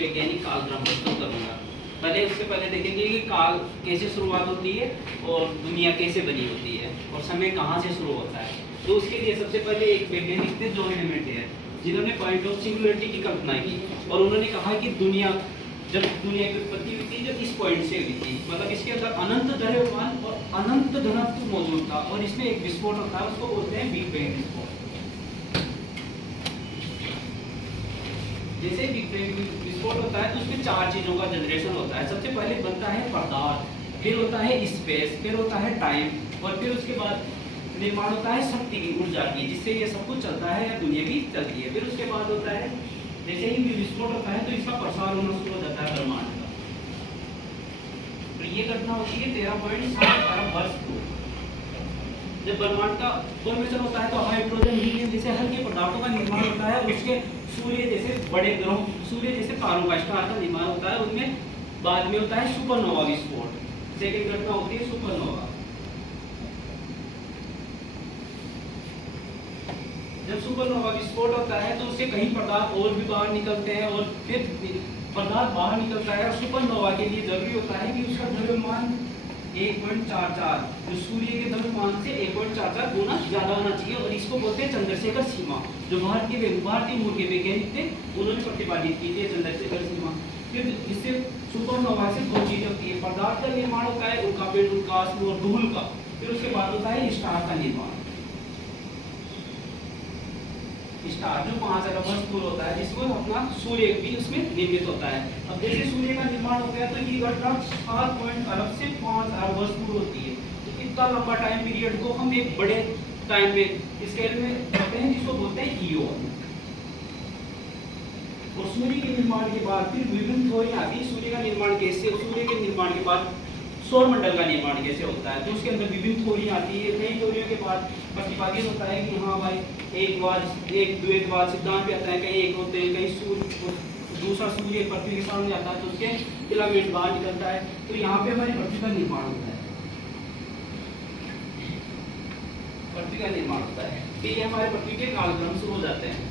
वैज्ञानिक कालक्रम प्रस्तुत करूंगा। पहले उससे पहले देखेंगे कि काल कैसे शुरुआत होती है और दुनिया कैसे बनी होती है और समय कहाँ से शुरू होता है। तो उसके लिए सबसे पहले एक वैज्ञानिक थे जॉन हेमेटे, जिन्होंने पॉइंट ऑफ सिंगुलरिटी की कल्पना की और उन्होंने कहा कि दुनिया जब दुनिया की उत्पत्ति हुई थी जब इस पॉइंट से हुई थी, मतलब इसके अंदर अनंत द्रव्यमान और अनंत घनत्व मौजूद था और इसमें एक विस्फोट होता है, उसको बोलते हैं बिग बैंग विस्फोट। जैसे बिग बैंग विस्फोट होता है तो उसमें चार चीजों का जनरेशन होता है। सबसे पहले बनता है पदार्थ, फिर होता है स्पेस, फिर होता है टाइम और फिर उसके बाद निर्माण होता है शक्ति की, ऊर्जा की, जिससे ये सब कुछ चलता है या दुनिया भी चलती है। फिर उसके बाद होता है जैसे ही विस्फोट होता है तो इसका प्रसार होना शुरू हो जाता है ब्रह्मांड का। तो ये घटना होती है 13.7 अरब वर्ष पूर्व। जब ब्रह्मांड का फॉर्मेशन होता है तो हाइड्रोजन हीलियम जैसे हल्के पदार्थों का निर्माण होता है, उसके सूर्य जैसे बड़े ग्रहों, सूर्य जैसे तारों का स्टार का निर्माण होता है। उनमें बाद में होता है सुपरनोवा विस्फोट। सेकेंड घटना होती है सुपरनोवा। जब सुपरनोवा विस्फोट होता है तो उससे कई पदार्थ और भी बाहर निकलते हैं और फिर पदार्थ बाहर निकलता है और सुपरनोवा के लिए जरूरी होता है कि उसका द्रव्यमान 1.44 जो सूर्य के द्रव्यमान से 1.44 गुना ज्यादा होना चाहिए और इसको बोलते हैं चंद्रशेखर सीमा, जो भारतीय मूल के वैज्ञानिक थे उन्होंने प्रतिपादित की थी चंद्रशेखर सीमा। फिर इससे सुपरनोवा से दो चीजें होती है, पदार्थ का निर्माण होता है उल्का पिंड, उल्कास्त्र और धूल का। फिर उसके बाद होता है स्टार का निर्माण, स्टार जो 5 अरब वर्ष पूर्व होता है, जिसमें अपना सूर्य भी उसमें निर्मित होता है। अब जैसे सूर्य का निर्माण होता है तो ये घटना 7 अरब से 5 अरब वर्ष पूर्व होती है। तो इतना लंबा टाइम पीरियड को हम एक बड़े टाइम में स्केल में करते हैं, जिसको बोलते हैं ईओन। और सूर्य के निर्माण के बाद फिर विभिन्न थ्योरी आती है सूर्य का निर्माण कैसे, सूर्य के निर्माण के बाद सौर मंडल का निर्माण कैसे होता है। तो उसके अंदर विभिन्न थ्योरी आती है। कई थ्योरियों के बाद प्रतिपादित होता है कि हाँ भाई एक द्वैतवाद सिद्धांत भी आता है, कहीं एक होते हैं, कहीं सूर्य दूसरा सूर्य पृथ्वी के सामने आता है तो उसके फिलामेंट बाहर निकलता है। तो यहाँ पे हमारी पृथ्वी का निर्माण होता है, पृथ्वी का निर्माण होता है। फिर ये हमारे पृथ्वी के कालक्रम शुरू हो जाते हैं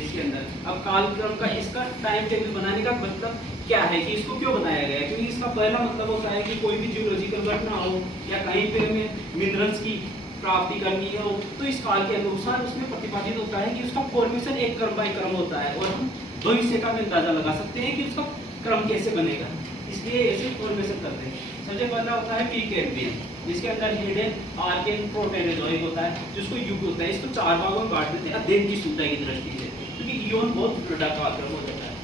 इसके अंदर। अब कालक्रम का इसका टाइम टेबल बनाने का मतलब क्या है कि इसको क्यों बनाया गया है, क्योंकि इसका पहला मतलब होता है कि कोई भी जियोलॉजिकल घटना हो या कहीं पे हमें मिनरल्स की प्राप्ति करनी हो तो इस काल के अनुसार उसमें प्रतिपादित होता है कि उसका फॉर्मेशन एक क्रम बाय क्रम होता है और हम भविष्य का भी अंदाजा लगा सकते हैं कि उसका क्रम कैसे बनेगा, इसलिए ऐसे फॉर्मेशन करते हैं। सबसे पहला होता है प्रीकैम्ब्रियन, जिसके अंदर हिडन आर्केन प्रोटेरोजोइक होता है, जिसको युग होता है। इसको 4 भागों में बांट देते हैं अध्ययन की सुविधा की दृष्टि से, क्योंकि ईओन बहुत बड़ा कालक्रम हो जाता है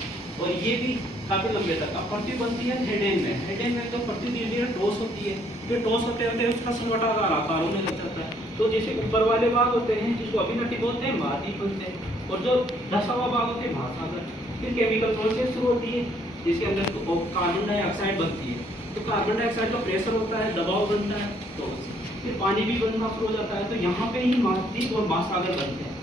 और ये भी काफी लंबे तक। पृथ्वी बनती है हेडेन में तो पृथ्वी धीरे धीरे ठोस होती है, फिर ठोस होते होते उसका सलवटाकार आकार होने लग जाता है। तो जैसे ऊपर वाले भाग होते हैं जिसको अभिनटी बोलते हैं, महाद्वीप बनते हैं, और जो धसा हुआ भाग होते हैं महासागर। फिर केमिकल प्रोसेस शुरू होती है जिसके अंदर तो कार्बन डाइऑक्साइड बनती है। तो कार्बन डाइऑक्साइड का प्रेशर होता है, दबाव बनता है, तो फिर पानी भी बनना शुरू हो जाता है। तो यहाँ पे ही महाद्वीप और महासागर बनते हैं।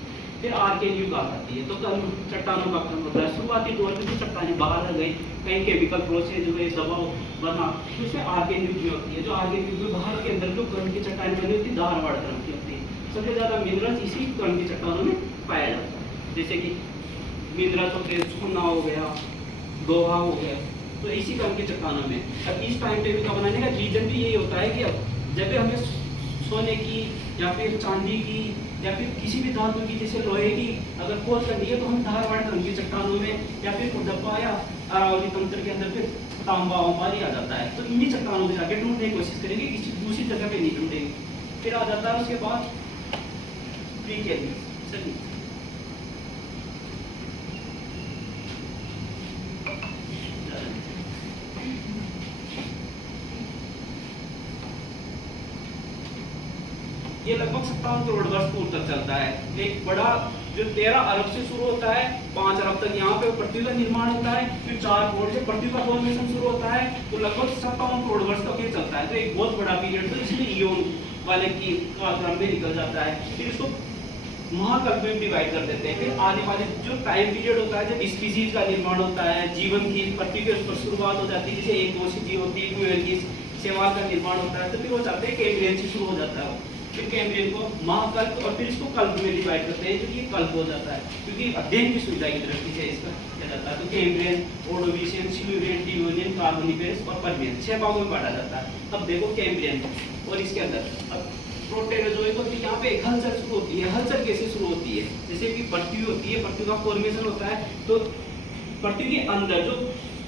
फिर आर्केन युग आ जाती है तो कल चट्टानों का क्रम होता है। शुरुआती दौर में तो चट्टानें बाहर आ गई, कहीं केमिकल प्रोसेस हुए, दबाव बना, तो इसमें आर्केन युग में होती है। जो आर्केन युग में बाहर के अंदर जो क्रम की चट्टानें बनी होती है धारवाड़ क्रम की होती है। सबसे ज्यादा मिनरल्स इसी क्रम की चट्टानों में पाया जाता है, जैसे कि मिनरल्स होते हैं, सोना हो गया, लोहा हो गया, तो इसी क्रम की चट्टानों में। अब इस टाइम टेबल का बनाने का रीजन भी यही होता है कि अब जब हमें सोने की या फिर चांदी की या फिर किसी भी धातु की जैसे लोहे की अगर खोज करनी है तो हम धारवाड़ क्रम की चट्टानों में या फिर कुडप्पा या अरावली तंत्र के अंदर फिर तांबा वांबा आ जाता है। तो इन्हीं चट्टानों में जाके ढूंढने की कोशिश करेंगे, किसी दूसरी जगह पे नहीं ढूंढेंगे। फिर आ जाता है उसके बाद प्रीकैम्ब्रियन। ये लगभग 57 करोड़ वर्ष पूर्व तक चलता है। एक बड़ा जो 13 अरब से शुरू होता है 5 अरब तक यहाँ पे पृथ्वी का निर्माण होता है। फिर 4 करोड़ से पृथ्वी का फॉर्मेशन शुरू होता है, तो लगभग 57 करोड़ वर्ष तक ये चलता है। तो एक बहुत बड़ा पीरियड तो इसलिए ईओन वाले की कालक्रम में निकल जाता है। फिर इसको महाकल्प में डिवाइड कर देते हैं। फिर आने वाले जो टाइम पीरियड होता है जब स्पीसीज का निर्माण होता है, जीवन की पृथ्वी के ऊपर शुरुआत हो जाती है, जैसे एक कोशिकीय होती है, शैवाल का निर्माण होता है, तो फिर वो चाहते हैं कैम्ब्रियन से शुरू हो जाता है। फिर कैम्ब्रियन को महाकल्प और फिर इसको कल्प में डिवाइड करते हैं, क्योंकि ये कल्प हो जाता है, क्योंकि अध्ययन की सुविधा की दृष्टि से इसका किया जाता है। तो Cambrian, Ordovician, Silurian, Devonian, Carboniferous और पर्मियन 6 भागों में बांटा जाता है। अब देखो कैम्ब्रियन और इसके अंदर अब प्रोटेरोजोइक होती है, यहाँ पे एक हलचल शुरू होती है। हलचल कैसे शुरू होती है? जैसे कि पृथ्वी होती है, पृथ्वी का फॉर्मेशन होता है, तो पृथ्वी के अंदर जो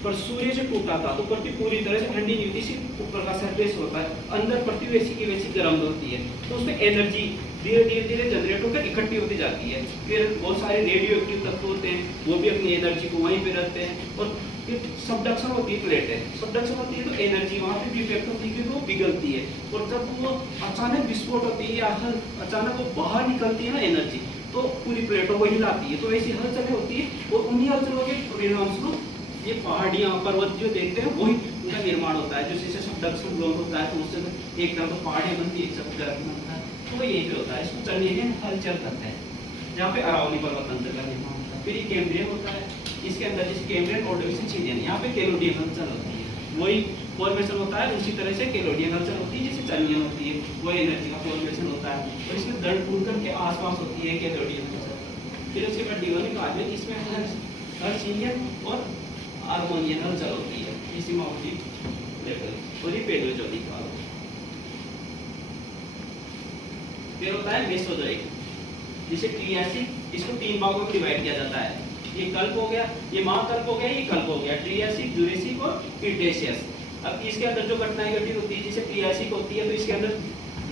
पर सूर्य से टूटा था तो पृथ्वी पूरी तरह से ठंडी नहीं होती, सिर्फ ऊपर का सरफेस होता है, अंदर पृथ्वी वैसी की वैसी गर्म होती है। तो उसमें एनर्जी धीरे धीरे जनरेट होकर इकट्ठी होती जाती है। फिर बहुत सारे रेडियो एक्टिव तत्व होते हैं, वो भी अपनी एनर्जी को वहीं पे रखते हैं। और फिर सबडक्शन होती है, प्लेट है, सबडक्शन होती है तो एनर्जी वहाँ पे भी इफेक्ट होती है, फिर वो पिघलती है। और जब वो अचानक विस्फोट होती है या अचानक वो बाहर निकलती है ना एनर्जी, तो पूरी प्लेटों को हिलाती है। तो ऐसी हलचलें होती है और उन्हीं हलचलों के परिणामस्वरूप ये पहाड़ियाँ पर्वत जो देखते हैं वही उनका निर्माण होता है। जैसे सबडक्शन ग्रोथ होता है तो उससे एक तरफ तो पहाड़ियाँ बनती है, एक तरफ गर्म बनता है, तो यही पे होता है। इसको चर्नियन हलचल करते हैं, जहाँ पे अरावली पर्वत तंत्र का निर्माण होता है। फिर ये कैम्ब्रियन होता है, इसके अंदर जैसे कैम्ब्रियन ओर्डोविशियन चीजें, यहाँ पे कैलोडियन हलचल होती है, वही फॉर्मेशन होता है। उसी तरह से कैलोडियन हलचल होती है, जैसे चर्नियन होती है, वही एनर्जी का फॉर्मेशन होता है। और इसमें दर्द टूटकर के आसपास होती है कैलोडियन हलचल। फिर उसके बाद डिवोनिक कार्बन, इसमें हर्शियन और हार्मोनियन हलचल होती है, इसी माउंटी लेवल। और ये पेलोजोइक काल। फिर होता है मेसोजोइक, जिसे ट्रियासिक, इसको 3 भागों में डिवाइड किया जाता है। ये कल्प हो गया, ये महाकल्प हो गया, ये कल्प हो गया, ट्रियासिक, जुरेसिक और क्रीटेशियस। अब इसके अंदर जो घटनाएं घटित होती है, जैसे ट्रियासिक होती है तो इसके अंदर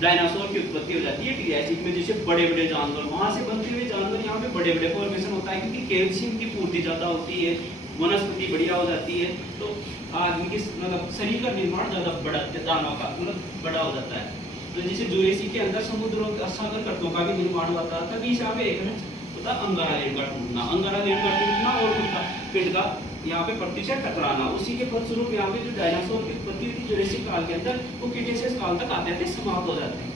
डायनासोर की उत्पत्ति हो जाती है। ट्रियासिक में जैसे बड़े बड़े जानवर, वहां से बनते हुए जानवर यहाँ पे बड़े बड़े फॉर्मेशन होता है, क्योंकि कैल्शियम की पूर्ति ज्यादा होती है, वनस्पति बढ़िया हो जाती है, तो आदमी के मतलब शरीर का निर्माण ज्यादा बड़ा, दानों का मतलब बड़ा हो जाता है। तो जैसे जुरेसिक के अंदर समुद्रों सागर तटों का भी निर्माण हुआ था, तभी यहाँ पे एक होता अंगारा लेन का टूटना, अंगारा लेन का टूटना और उनका पेड़ का यहाँ पे पृथ्वी से टकराना, उसी के फलस्वरूप यहाँ पे जो डायनासोर की उत्पत्ति हुई थी जुरेसिक काल के अंदर, वो क्रीटेशियस काल तक आते थे समाप्त हो जाते हैं।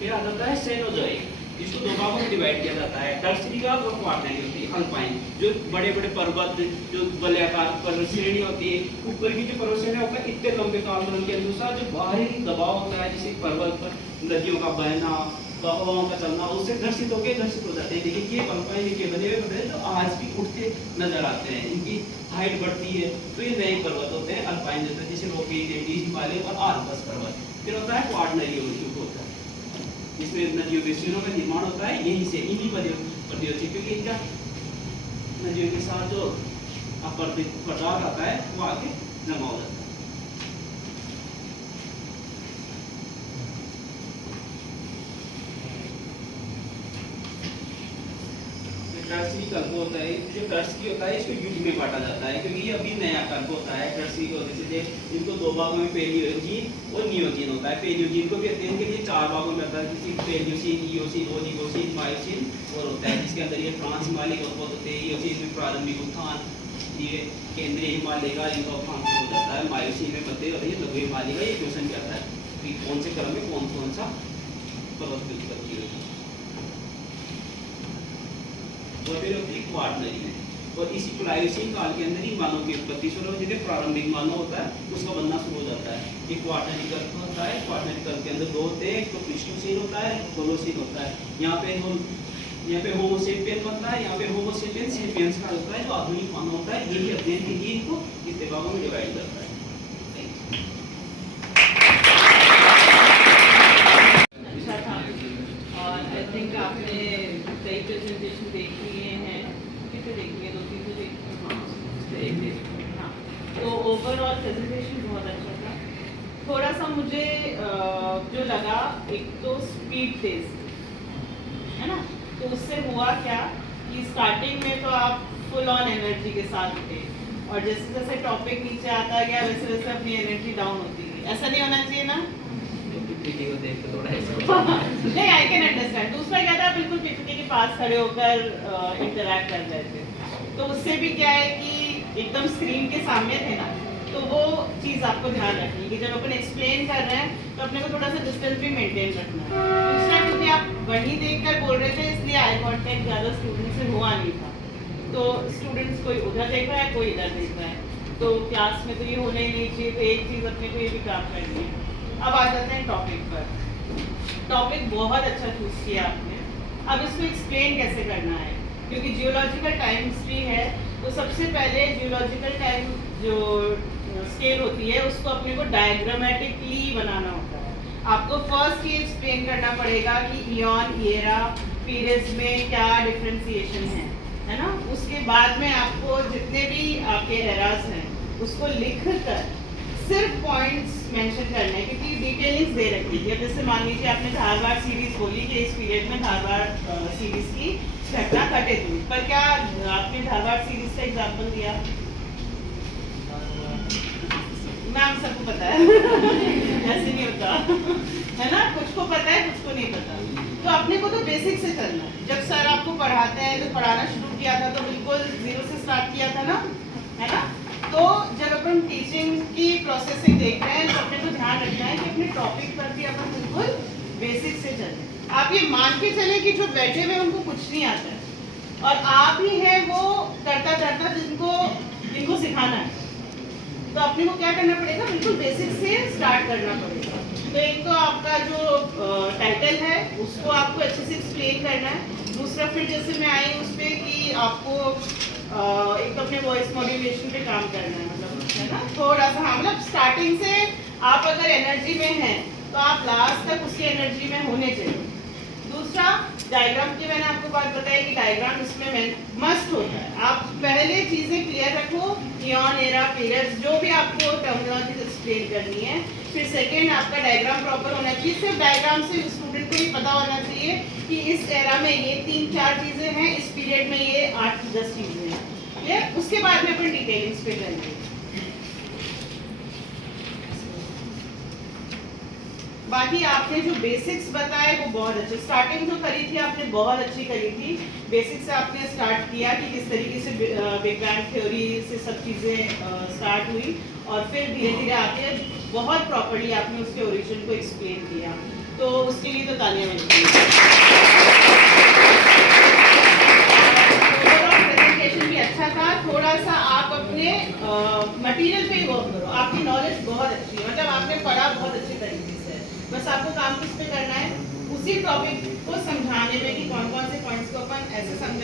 फिर आ जाता है सेनोजोइक, जिसको 2 भागों में डिवाइड किया जाता है, टर्सरी का और क्वार्टरनरी होती है। अल्पाइन जो बड़े बड़े पर्वत, जो वलयाकार पर्वत श्रेणी होती है, ऊपर की जो पर्वत श्रेणी होता है इतने लंबे कालखंड के अनुसार जो बाहरी दबाव होता है, जैसे पर्वत पर नदियों का बहना, हवाओं का चलना, उससे घर्षित हो जाते हैं। देखिए ये अल्पाइन के बने हुए पर्वत तो आज भी उठते नजर आते हैं, इनकी हाइट बढ़ती है, तो ये नए पर्वत होते हैं अल्पाइन, जैसे रोकी, एंडीज, हिमालय और आल्प्स पर्वत। फिर होता है क्वार्टरनरी होता है, इसमें नदियों के सिरों का निर्माण होता है यहीं से, इन्हीं प्रदेशों से, क्योंकि इनका नदियों के साथ जो पदार्थ आता है वो आके जमा हो जाता है। टर्सरी कल्प होता है, जो टर्सरी होता है इसको युग में बांटा जाता है, क्योंकि ये अभी नया कल्प होता है। टर्सरी को जैसे इनको 2 भागों में पेलियोजीन और नियोजीन होता है। पेलियोजीन को भी अध्ययन के लिए 4 भागों में आता है, जैसे पेलियोसीन, इयोसीन, ओलिगोसीन, मायोसीन और होता है, जिसके अंदर ये ट्रांस हिमालय का उत्पत्ति होते हैं। इयोसीन में प्रारंभिक उत्थान, ये केंद्रीय हिमालय का इनका उत्थान हो जाता है। मायोसीन में मध्य और ये लघु हिमालय का। ये क्वेश्चन क्या आता है कि कौन से क्रम में कौन सा पर्वत की उत्पत्ति होती है। और फिर होती है क्वार्टरनरी में, और इसी प्लायोसीन काल के अंदर ही मानव की उत्पत्ति शुरू हो जाती है। प्रारंभिक मानव होता है उसका बनना शुरू हो जाता है। ये क्वार्टरनरी कल्प होता है। क्वार्टरनरी कल्प के अंदर 2 होते हैं, एक तो प्लीस्टोसीन होता है, होलोसीन होता है। यहाँ पे होमो सेपियन बनता है, यहाँ पे होमो सेपियन सेपियंस का होता है, जो आधुनिक मानव होता है। यही अध्ययन के लिए इनको इस भागों में डिवाइड करता है। ओवरऑल प्रेजेंटेशन बहुत अच्छा था। थोड़ा सा मुझे जो लगा, एक तो स्पीड तेज है ना, तो उससे हुआ क्या कि स्टार्टिंग में तो आप फुल ऑन एनर्जी के साथ थे, और जैसे जैसे टॉपिक नीचे आता गया वैसे वैसे अपनी एनर्जी डाउन होती गई। ऐसा नहीं होना चाहिए ना? को देख के थोड़ा ऐसा नहीं, आई कैन अंडरस्टैंड। दूसरा क्या था, बिल्कुल पीपीटी के पास खड़े होकर इंटरैक्ट कर रहे थे, तो उससे भी क्या है कि एकदम स्क्रीन के सामने थे ना, तो वो चीज़ आपको ध्यान रखनी है कि जब अपन एक्सप्लेन कर रहे हैं तो अपने को थोड़ा सा डिस्टेंस भी मेंटेन रखना है। दूसरा, क्योंकि आप वहीं देखकर बोल रहे थे, इसलिए आई कांटेक्ट ज़्यादा स्टूडेंट से हुआ नहीं था। तो स्टूडेंट्स कोई उधर देख रहा है, कोई इधर देख रहा है, तो क्लास में तो ये होना ही नहीं चाहिए, तो एक चीज़ अपने को ये भी काम करनी है। अब आ जाते हैं टॉपिक पर। टॉपिक बहुत अच्छा चूज़ किया आपने। अब इसको एक्सप्लेन कैसे करना है, क्योंकि जियोलॉजिकल टाइम हिस्ट्री है, तो सबसे पहले जियोलॉजिकल टाइम जो स्केल होती है उसको अपने को डायग्रामेटिकली बनाना होता है। आपको फर्स्ट ये एक्सप्लेन करना पड़ेगा कि इयॉन एरा पीरियड्स में क्या डिफरेंशिएशन है ना। उसके बाद में आपको जितने भी आपके एराज हैं उसको लिख कर सिर्फ पॉइंट्स मेंशन करने हैं, क्योंकि डिटेलिंग्स दे रखी थी। अब जैसे मान लीजिए आपने धारवाड़ सीरीज बोली कि इस पीरियड में धारवाड़ सीरीज की घटना घटित हुई, पर क्या आपने धारवाड़ सीरीज का एग्जाम्पल दिया? मैम सबको पता है ऐसे नहीं होता है ना, कुछ को पता है कुछ को नहीं पता। तो अपने को तो बेसिक से चलना है। जब सर आपको पढ़ाते हैं, तो पढ़ाना शुरू किया था तो बिल्कुल जीरो से स्टार्ट किया था ना, है ना। तो जब अपन टीचिंग की प्रोसेसिंग देख रहे हैं तो अपने को ध्यान रखना है कि अपने टॉपिक पर भी अपन बिल्कुल बेसिक से चलें। आप ये मान के चलें कि जो बैठे हुए उनको कुछ नहीं आता है और आप ही हैं वो करता करता जिनको सिखाना है। तो अपने को क्या करना पड़ेगा, बिल्कुल बेसिक से स्टार्ट करना पड़ेगा। तो एक तो आपका जो टाइटल है उसको आपको अच्छे से एक्सप्लेन करना है। दूसरा फिर जैसे मैं आई उस पर कि आपको एक तो अपने वॉइस मॉड्यूलेशन पे काम करना है, मतलब है ना थोड़ा सा। हाँ, मतलब स्टार्टिंग से आप अगर एनर्जी में हैं तो आप लास्ट तक उसकी एनर्जी में होने चाहिए। दूसरा डायग्राम की मैंने आपको बात बताई कि डायग्राम इसमें मस्ट होता है। आप पहले चीज़ें क्लियर रखो, इयॉन एरा पीरियड्स जो भी आपको टर्मिनोलॉजी एक्सप्लेन करनी है। फिर सेकेंड आपका डायग्राम प्रॉपर होना चाहिए। सिर्फ डायग्राम से स्टूडेंट को ये पता होना चाहिए कि इस एरा में ये 3-4 चीज़ें हैं, इस पीरियड में ये 8-10 चीज़ें हैं। क्लियर? उसके बाद में अपन डिटेलिंग्स पे जाएंगे। बाकी आपने जो बेसिक्स बताए वो बहुत अच्छे, स्टार्टिंग जो करी थी आपने बहुत अच्छी करी थी। बेसिक से आपने स्टार्ट किया कि किस तरीके से बिग बैंग थ्योरी से सब चीज़ें स्टार्ट हुई और फिर धीरे धीरे आके बहुत प्रॉपर्ली आपने उसके ओरिजिन को एक्सप्लेन किया, तो उसके लिए तो तालियां मिलती हैं। ओवरऑल प्रेजेंटेशन भी अच्छा था। थोड़ा सा आप अपने मटेरियल पे वर्क करो, आपकी नॉलेज बहुत अच्छी है, मतलब आपने पढ़ा बहुत अच्छी तरीके से। बस आपको काम किस पे करना है, उसी टॉपिक को समझाने में कि कौन कौन से पॉइंट्स को अपन ऐसे समझ